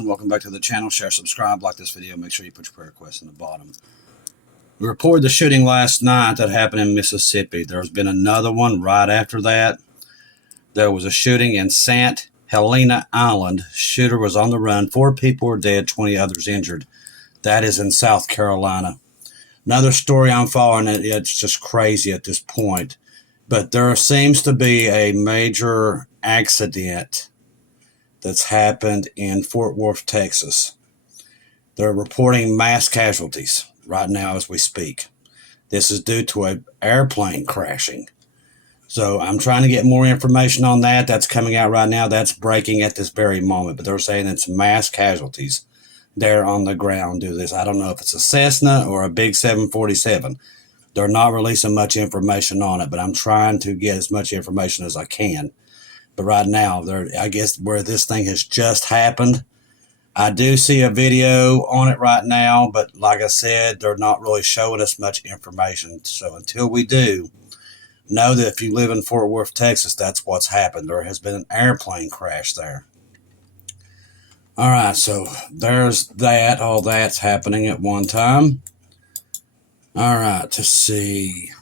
everyone. Welcome back to the channel. Share, subscribe, like this video. Make sure you put your prayer request in the bottom. We reported the shooting last night that happened in Mississippi. There's been another one right after that. There was a shooting in St. Helena Island. Shooter was on the run. 4 people were dead, 20 others injured. That is in South Carolina. Another story I'm following, it's just crazy at this point. But there seems to be a major accident that's happened in Fort Worth, Texas. They're reporting mass casualties right now as we speak. This is due to an airplane crashing. So I'm trying to get more information on that. That's coming out right now. That's breaking at this very moment. But they're saying it's mass casualties there on the ground due to this. I don't know if it's a Cessna or a big 747. They're not releasing much information on it, but I'm trying to get as much information as I can. But right now, I guess where this thing has just happened, I do see a video on it right now, but like I said, they're not really showing us much information. So until we do, know that if you live in Fort Worth, Texas, that's what's happened. There has been an airplane crash there. All right, so there's that. All that's happening at one time. All right, to see.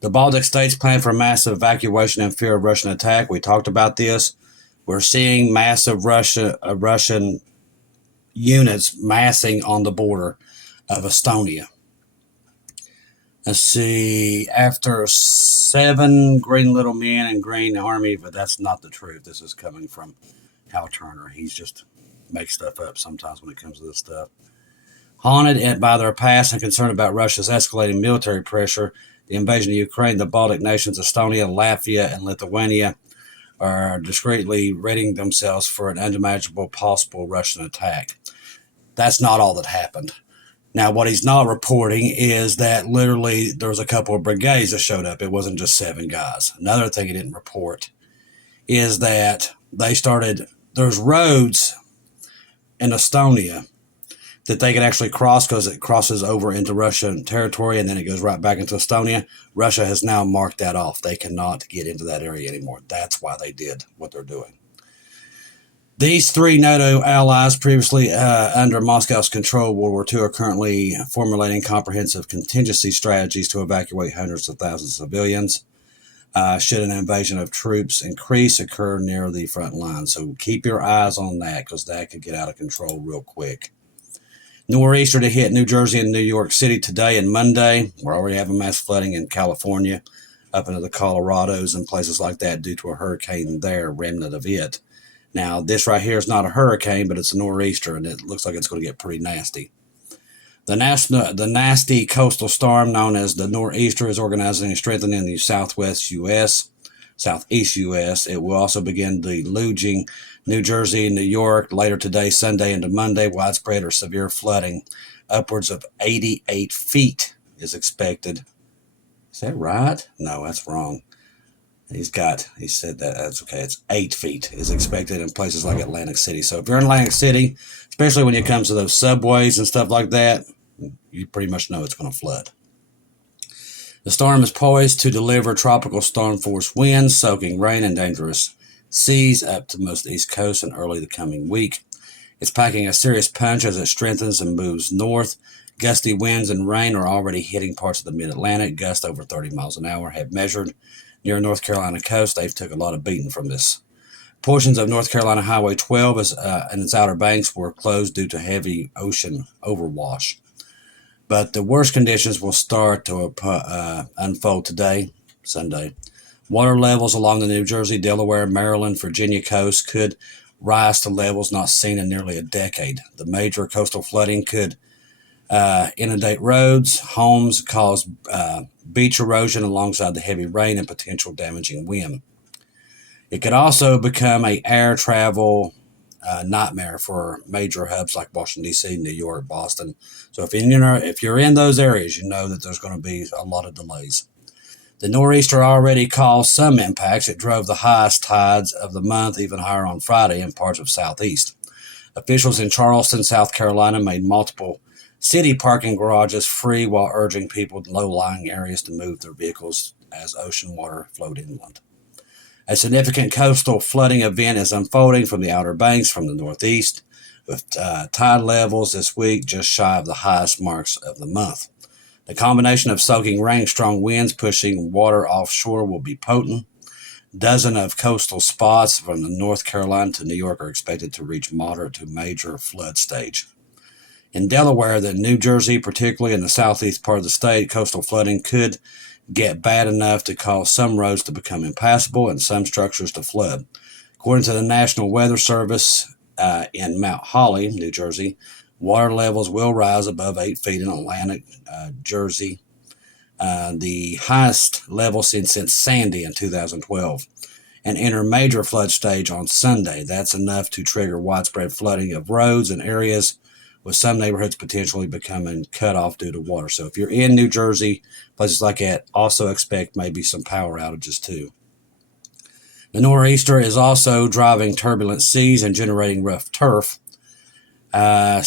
The Baltic states plan for massive evacuation in fear of Russian attack. We talked about this. We're seeing massive Russian units massing on the border of Estonia. Let's see. After 7 green little men and green army, but that's not the truth. This is coming from Hal Turner. He's just makes stuff up sometimes when it comes to this stuff. Haunted by their past and concerned about Russia's escalating military pressure, the invasion of Ukraine, the Baltic nations, Estonia, Latvia, and Lithuania are discreetly readying themselves for an unimaginable possible Russian attack. That's not all that happened. Now, what he's not reporting is that literally there was a couple of brigades that showed up. It wasn't just 7 guys. Another thing he didn't report is that there's roads in Estonia that they can actually cross because it crosses over into Russian territory and then it goes right back into Estonia. Russia has now marked that off. They cannot get into that area anymore. That's why they did what they're doing. These 3 NATO allies previously under Moscow's control World War II are currently formulating comprehensive contingency strategies to evacuate hundreds of thousands of civilians should an invasion of troops occur near the front line. So keep your eyes on that because that could get out of control real quick. Nor'easter to hit New Jersey and New York City today and Monday. We're already having mass flooding in California, up into the Colorados and places like that due to a hurricane there, remnant of it. Now, this right here is not a hurricane, but it's a nor'easter, and it looks like it's going to get pretty nasty. The nasty coastal storm known as the nor'easter is organizing and strengthening in the southeast U.S. It will also begin deluging New Jersey and New York later today, Sunday into Monday. Widespread or severe flooding, upwards of 88 feet is expected. Is that right? No, that's wrong. He said that. That's okay. It's 8 feet is expected in places like Atlantic City. So if you're in Atlantic City, especially when it comes to those subways and stuff like that, you pretty much know it's going to flood. The storm is poised to deliver tropical storm force winds, soaking rain, and dangerous seas up to most of the East Coast in early the coming week. It's packing a serious punch as it strengthens and moves north. Gusty winds and rain are already hitting parts of the mid-Atlantic. Gusts over 30 miles an hour have measured near North Carolina coast. They've took a lot of beating from this. Portions of North Carolina Highway 12 and its outer banks were closed due to heavy ocean overwash. But the worst conditions will start to unfold today, Sunday. Water levels along the New Jersey, Delaware, Maryland, Virginia coast could rise to levels not seen in nearly a decade. The major coastal flooding could inundate roads, homes, cause beach erosion alongside the heavy rain and potential damaging wind. It could also become an air travel nightmare for major hubs like Washington, D.C., New York, Boston. So if you're in those areas, you know that there's going to be a lot of delays. The nor'easter already caused some impacts. It drove the highest tides of the month even higher on Friday in parts of Southeast. Officials in Charleston, South Carolina made multiple city parking garages free while urging people in low-lying areas to move their vehicles as ocean water flowed inland. A significant coastal flooding event is unfolding from the Outer Banks from the northeast. with tide levels this week just shy of the highest marks of the month. The combination of soaking rain, strong winds pushing water offshore will be potent. Dozens of coastal spots from the North Carolina to New York are expected to reach moderate to major flood stage. In Delaware and New Jersey, particularly in the southeast part of the state, coastal flooding could get bad enough to cause some roads to become impassable and some structures to flood. According to the National Weather Service, in Mount Holly, New Jersey, water levels will rise above 8 feet in Atlantic, Jersey, the highest level since Sandy in 2012, and enter major flood stage on Sunday. That's enough to trigger widespread flooding of roads and areas, with some neighborhoods potentially becoming cut off due to water. So if you're in New Jersey, places like that, also expect maybe some power outages too. The nor'easter is also driving turbulent seas and generating rough turf. That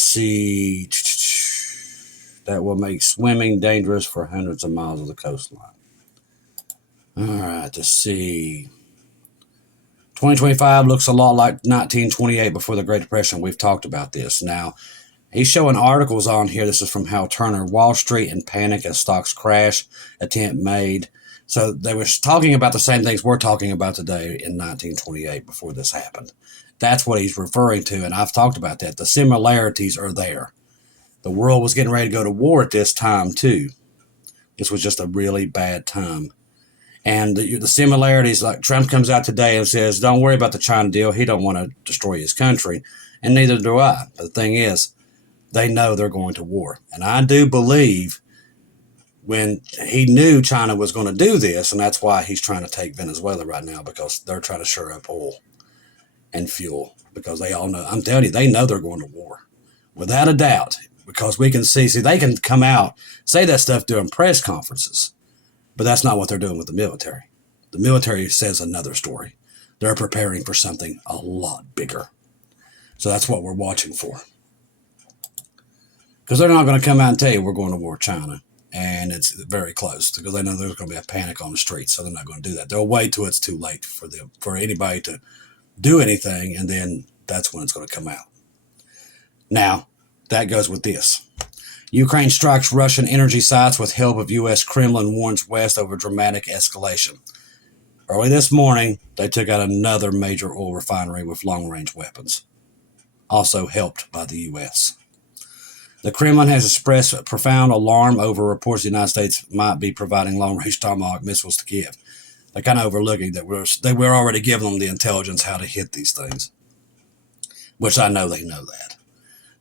will make swimming dangerous for hundreds of miles of the coastline. All right, let's see. 2025 looks a lot like 1928 before the Great Depression. We've talked about this. Now, he's showing articles on here. This is from Hal Turner. Wall Street in panic as stocks crash. Attempt made. So they were talking about the same things we're talking about today in 1928 before this happened. That's what he's referring to, and I've talked about that. The similarities are there. The world was getting ready to go to war at this time, too. This was just a really bad time. And the similarities, like Trump comes out today and says, don't worry about the China deal. He don't want to destroy his country, and neither do I. But the thing is, they know they're going to war. And I do believe when he knew China was going to do this, and that's why he's trying to take Venezuela right now, because they're trying to shore up oil and fuel, because they all know, I'm telling you, they know they're going to war. Without a doubt, because we can see they can come out, say that stuff during press conferences, but that's not what they're doing with the military. The military says another story. They're preparing for something a lot bigger. So that's what we're watching for. Because they're not going to come out and tell you we're going to war with China, and it's very close, because they know there's going to be a panic on the streets, so they're not going to do that. They'll wait till it's too late for anybody to do anything, and then that's when it's going to come out. Now, that goes with this. Ukraine strikes Russian energy sites with help of U.S. Kremlin warns West over dramatic escalation. Early this morning, they took out another major oil refinery with long-range weapons, also helped by the U.S. The Kremlin has expressed profound alarm over reports the United States might be providing long-range Tomahawk missiles to Kiev. They're kind of overlooking that we're already giving them the intelligence how to hit these things, which I know they know that.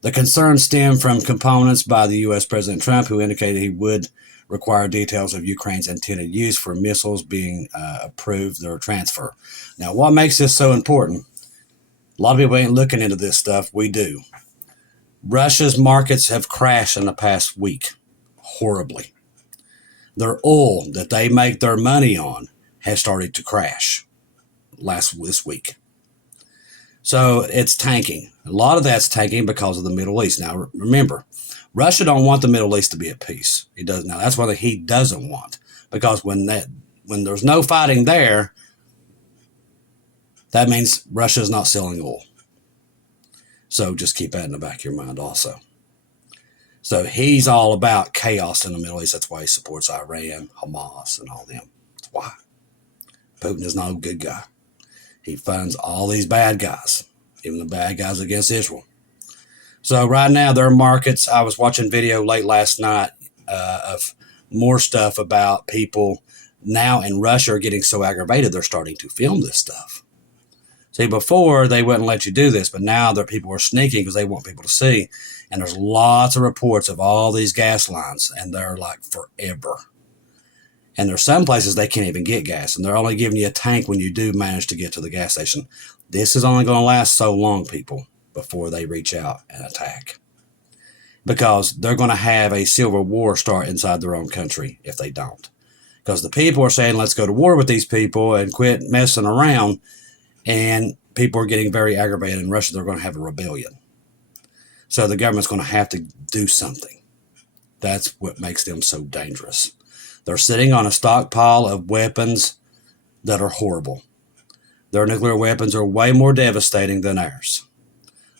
The concerns stem from components by the U.S. President Trump, who indicated he would require details of Ukraine's intended use for missiles being approved or transfer. Now, what makes this so important? A lot of people ain't looking into this stuff. We do. Russia's markets have crashed in the past week, horribly. Their oil that they make their money on has started to crash this week. So it's tanking. A lot of that's tanking because of the Middle East. Now, remember, Russia don't want the Middle East to be at peace. He does now. That's what he doesn't want, because when there's no fighting there, that means Russia is not selling oil. So just keep that in the back of your mind also. So he's all about chaos in the Middle East. That's why he supports Iran, Hamas, and all them. That's why. Putin is not a good guy. He funds all these bad guys, even the bad guys against Israel. So right now, their markets, I was watching video late last night of more stuff about people now in Russia are getting so aggravated, they're starting to film this stuff. See, before they wouldn't let you do this, but now their people are sneaking because they want people to see. And there's lots of reports of all these gas lines, and they're like forever. And there's some places they can't even get gas, and they're only giving you a tank when you do manage to get to the gas station. This is only going to last so long, people, before they reach out and attack. Because they're going to have a civil war start inside their own country if they don't. Because the people are saying, let's go to war with these people and quit messing around. And people are getting very aggravated. In Russia, they're going to have a rebellion. So the government's going to have to do something. That's what makes them so dangerous. They're sitting on a stockpile of weapons that are horrible. Their nuclear weapons are way more devastating than ours.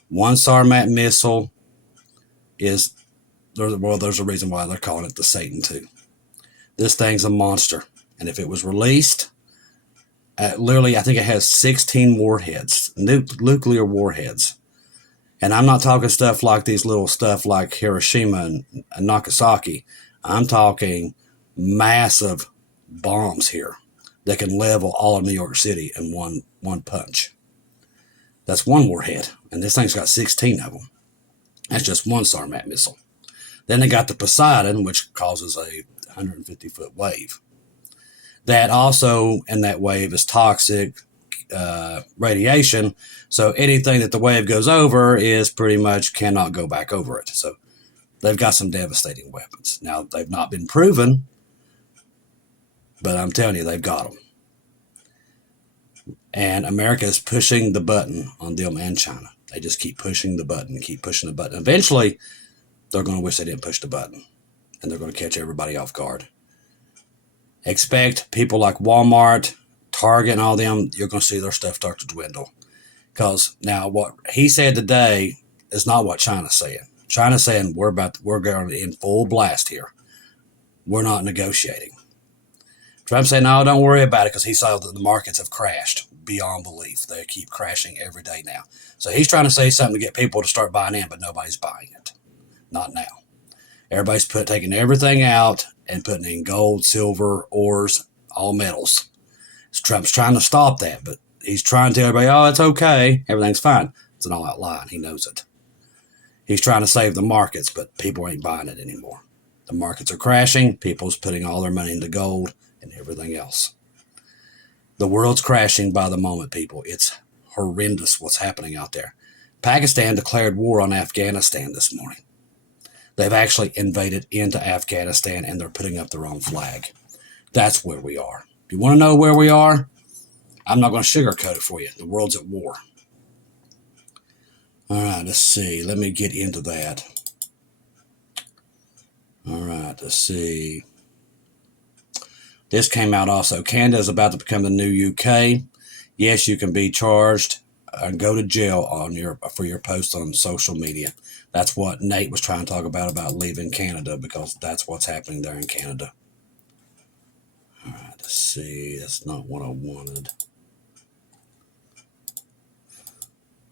One Sarmat missile is, well, there's a reason why they're calling it the Satan II. This thing's a monster. And if it was released, literally, I think it has 16 warheads, nuclear warheads. And I'm not talking stuff like these little stuff like Hiroshima and Nagasaki. I'm talking massive bombs here that can level all of New York City in one punch. That's one warhead. And this thing's got 16 of them. That's just one Sarmat missile. Then they got the Poseidon, which causes a 150-foot wave. That also, in that wave, is toxic radiation. So anything that the wave goes over is pretty much cannot go back over it. So they've got some devastating weapons. Now, they've not been proven, but I'm telling you, they've got them. And America is pushing the button on them and China. They just keep pushing the button, keep pushing the button. Eventually, they're going to wish they didn't push the button, and they're going to catch everybody off guard. Expect people like Walmart, Target, and all them, you're going to see their stuff start to dwindle. Because now what he said today is not what China's saying. China's saying we're going in full blast here. We're not negotiating. Trump's saying, no, don't worry about it, because he saw that the markets have crashed beyond belief. They keep crashing every day now. So he's trying to say something to get people to start buying in, but nobody's buying it. Not now. Everybody's taking everything out and putting in gold, silver, ores, all metals. Trump's trying to stop that, but he's trying to tell everybody, oh, it's okay. Everything's fine. It's an all-out lie, and he knows it. He's trying to save the markets, but people ain't buying it anymore. The markets are crashing. People's putting all their money into gold and everything else. The world's crashing by the moment, people. It's horrendous what's happening out there. Pakistan declared war on Afghanistan this morning. They've actually invaded into Afghanistan, and they're putting up their own flag. That's where we are. If you want to know where we are, I'm not going to sugarcoat it for you. The world's at war. All right, let's see. Let me get into that. All right, let's see. This came out also. Canada is about to become the new UK. Yes, you can be charged and go to jail for your posts on social media. That's what Nate was trying to talk about leaving Canada, because that's what's happening there in Canada. All right, let's see. That's not what I wanted.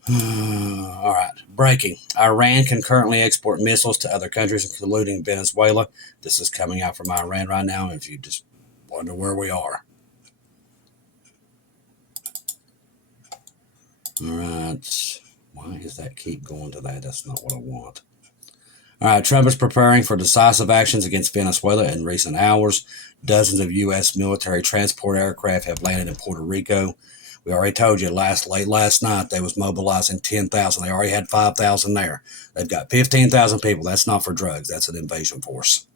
All right, breaking. Iran can currently export missiles to other countries, including Venezuela. This is coming out from Iran right now, if you just wonder where we are. All right. Why does that keep going to that? That's not what I want. All right. Trump is preparing for decisive actions against Venezuela in recent hours. Dozens of U.S. military transport aircraft have landed in Puerto Rico. We already told you late last night they was mobilizing 10,000. They already had 5,000 there. They've got 15,000 people. That's not for drugs. That's an invasion force.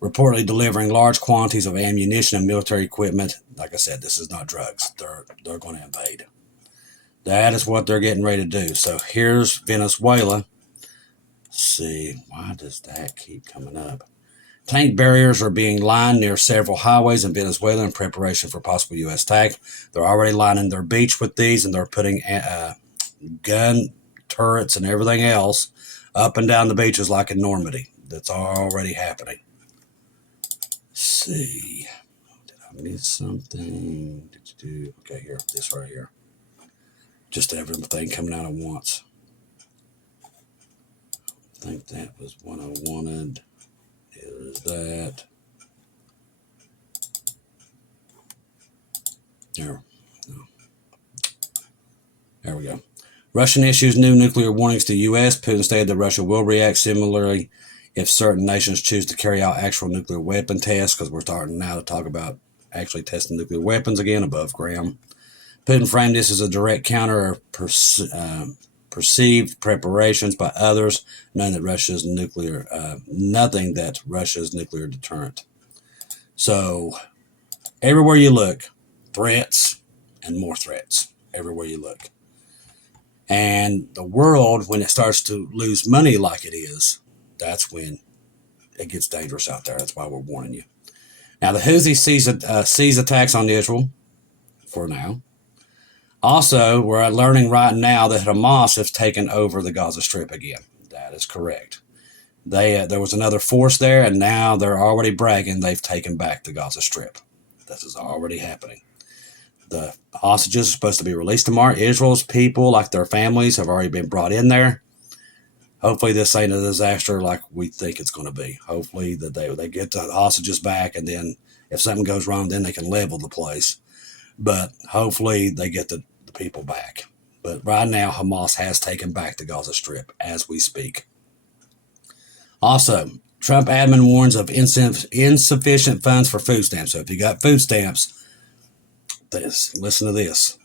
Reportedly delivering large quantities of ammunition and military equipment. Like I said, this is not drugs. They're going to invade. That is what they're getting ready to do. So here's Venezuela. Let's see. Why does that keep coming up? Tank barriers are being lined near several highways in Venezuela in preparation for possible U.S. attack. They're already lining their beach with these, and they're putting gun turrets and everything else up and down the beaches like in Normandy. That's already happening. Let's see. Did I miss something? Okay, here. This right here. Just everything coming out at once. I think that was what I wanted. There's that. There we go. Russian issues new nuclear warnings to U.S. Putin stated that Russia will react similarly if certain nations choose to carry out actual nuclear weapon tests, because we're starting now to talk about actually testing nuclear weapons again above ground. Putin framed this as a direct counter of perceived preparations by others, nothing that Russia's nuclear deterrent. So everywhere you look, threats and more threats. Everywhere you look. And the world, when it starts to lose money like it is, that's when it gets dangerous out there. That's why we're warning you. Now, the Houthis cease attacks on Israel for now. Also, we're learning right now that Hamas has taken over the Gaza Strip again. That is correct. There was another force there, and now they're already bragging they've taken back the Gaza Strip. This is already happening. The hostages are supposed to be released tomorrow. Israel's people, like their families, have already been brought in there. Hopefully this ain't a disaster like we think it's going to be. Hopefully that they get the hostages back, and then if something goes wrong, then they can level the place. But hopefully they get the people back. But right now, Hamas has taken back the Gaza Strip as we speak. Also, Trump admin warns of insufficient funds for food stamps. So if you got food stamps, listen to this.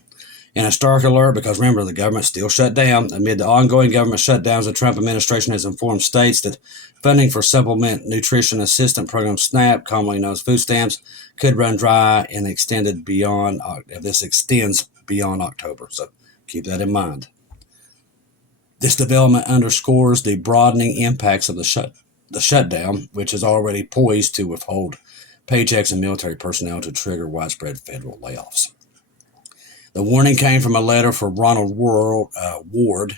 In a stark alert, because remember, the government still shut down. Amid the ongoing government shutdowns, the Trump administration has informed states that funding for Supplement Nutrition Assistance Program SNAP, commonly known as food stamps, could run dry and extends beyond October. So keep that in mind. This development underscores the broadening impacts of the shutdown, which is already poised to withhold paychecks and military personnel to trigger widespread federal layoffs. The warning came from a letter from Ronald Ward,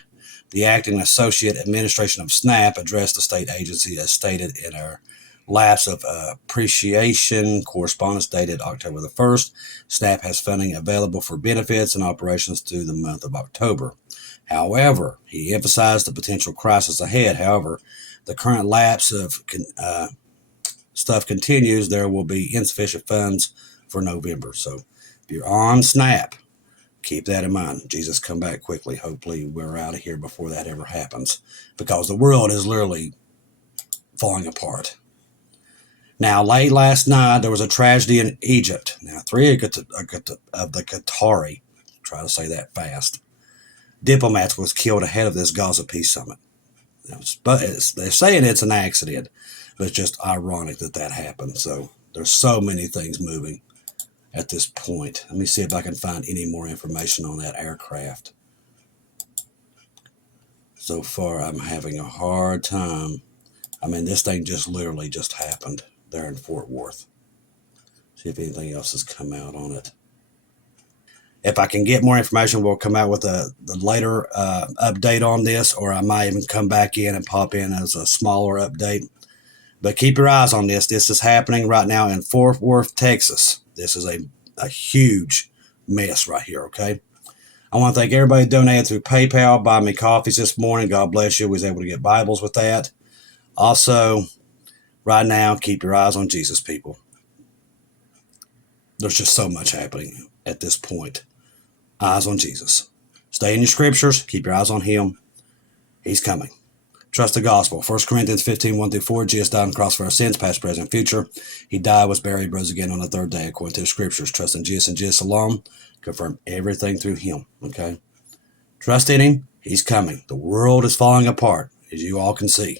the acting associate administration of SNAP, addressed the state agency as stated in our lapse of appreciation correspondence dated October the 1st. SNAP has funding available for benefits and operations through the month of October. However, he emphasized the potential crisis ahead. However, the current lapse of stuff continues. There will be insufficient funds for November. So if you're on SNAP, keep that in mind. Jesus, come back quickly. Hopefully we're out of here before that ever happens, because the world is literally falling apart. Now, late last night, there was a tragedy in Egypt. Now, 3 of the Qatari, try to say that fast, diplomats was killed ahead of this Gaza peace summit. But they're saying it's an accident, but it's just ironic that happened. So there's so many things moving at this point. Let me see if I can find any more information on that aircraft. So far, I'm having a hard time. I mean, this thing just literally just happened there in Fort Worth. See if anything else has come out on it. If I can get more information, we'll come out with the later update on this, or I might even come back in and pop in as a smaller update. But keep your eyes on this. This is happening right now in Fort Worth, Texas. This is a huge mess right here, okay? I want to thank everybody who donated through PayPal, buying me coffees this morning. God bless you. We was able to get Bibles with that. Also, right now, keep your eyes on Jesus, people. There's just so much happening at this point. Eyes on Jesus. Stay in your scriptures. Keep your eyes on him. He's coming. Trust the gospel. 1 Corinthians 15, 1-4. Jesus died on the cross for our sins, past, present, future. He died, was buried, rose again on the third day, according to the scriptures. Trust in Jesus and Jesus alone. Confirm everything through him. Okay? Trust in him. He's coming. The world is falling apart, as you all can see.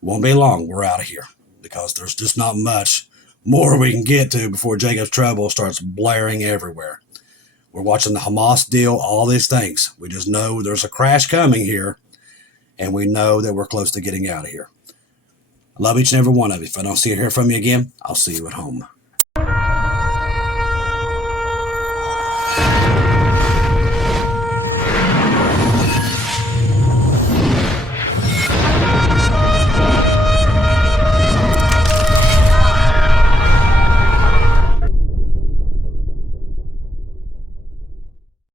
Won't be long. We're out of here, because there's just not much more we can get to before Jacob's trouble starts blaring everywhere. We're watching the Hamas deal, all these things. We just know there's a crash coming here, and we know that we're close to getting out of here. I love each and every one of you. If I don't see or hear from you again, I'll see you at home.